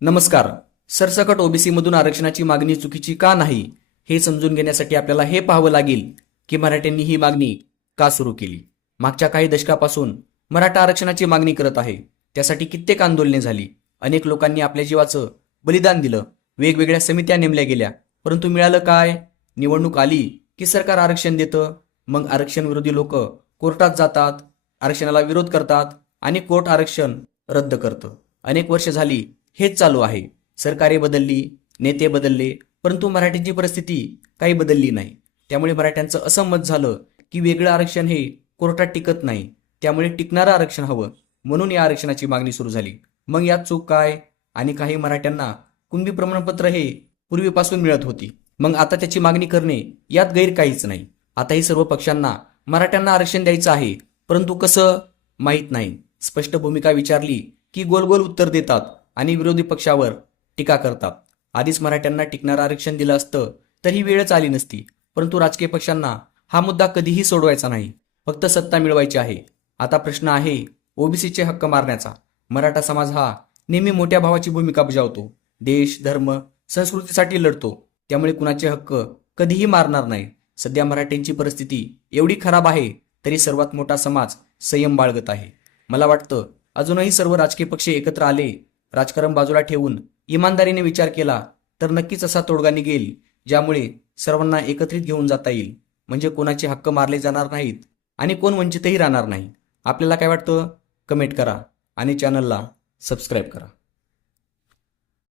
नमस्कार. सरसकट ओबीसीमधून आरक्षणाची मागणी चुकीची का नाही हे समजून घेण्यासाठी आपल्याला हे पाहावं लागेल की मराठ्यांनी ही मागणी का सुरू केली? मागच्या काही दशकापासून मराठा आरक्षणाची मागणी करत आहे. त्यासाठी कित्येक आंदोलने झाली. अनेक लोकांनी आपल्या जीवाचं बलिदान दिलं. वेगवेगळ्या समित्या नेमल्या गेल्या. परंतु मिळालं काय? निवडणूक आली की सरकार आरक्षण देतं? मग आरक्षण विरोधी लोक कोर्टात जातात आरक्षणाला विरोध करतात आणि कोर्ट आरक्षण रद्द करतं. अनेक वर्ष झाली हेच चालू आहे. सरकारे बदलली नेते बदलले परंतु मराठ्यांची परिस्थिती काही बदलली नाही. त्यामुळे मराठ्यांचं असं मत झालं की वेगळं आरक्षण हे कोर्टात टिकत नाही. त्यामुळे टिकणारं आरक्षण हवं. म्हणून या आरक्षणाची मागणी सुरू झाली. मग यात चूक काय? आणि काही मराठ्यांना कुणबी प्रमाणपत्र हे पूर्वीपासून मिळत होती. मग आता त्याची मागणी करणे यात गैर काहीच नाही. आताही सर्व पक्षांना मराठ्यांना आरक्षण द्यायचं आहे. परंतु कसं? माहीत नाही. स्पष्ट भूमिका विचारली की गोल गोल उत्तर देतात. आणि विरोधी पक्षावर टीका करतात. आधीच मराठ्यांना टिकणारं आरक्षण दिलं असतं तर ही वेळच आली नसती. परंतु राजकीय पक्षांना हा मुद्दा कधीही सोडवायचा नाही. फक्त सत्ता मिळवायची आहे. आता प्रश्न आहे ओबीसीचे हक्क मारण्याचा. मराठा समाज हा नेहमी मोठ्या भावाची भूमिका बजावतो. देश धर्म संस्कृतीसाठी लढतो. त्यामुळे कुणाचे हक्क कधीही मारणार नाही. सध्या मराठ्यांची परिस्थिती एवढी खराब आहे तरी सर्वात मोठा समाज संयम बाळगत आहे. मला वाटतं अजूनही सर्व राजकीय पक्ष एकत्र आले राजकारण बाजूला ठेवून इमानदारीने विचार केला तर नक्कीच असा तोडगा निघेल ज्यामुळे सर्वांना एकत्रित घेऊन जाता येईल. म्हणजे कोणाचे हक्क मारले जाणार नाहीत आणि कोण वंचितही राहणार नाही. आपल्याला काय वाटतं? कमेंट करा आणि चॅनलला सबस्क्राईब करा.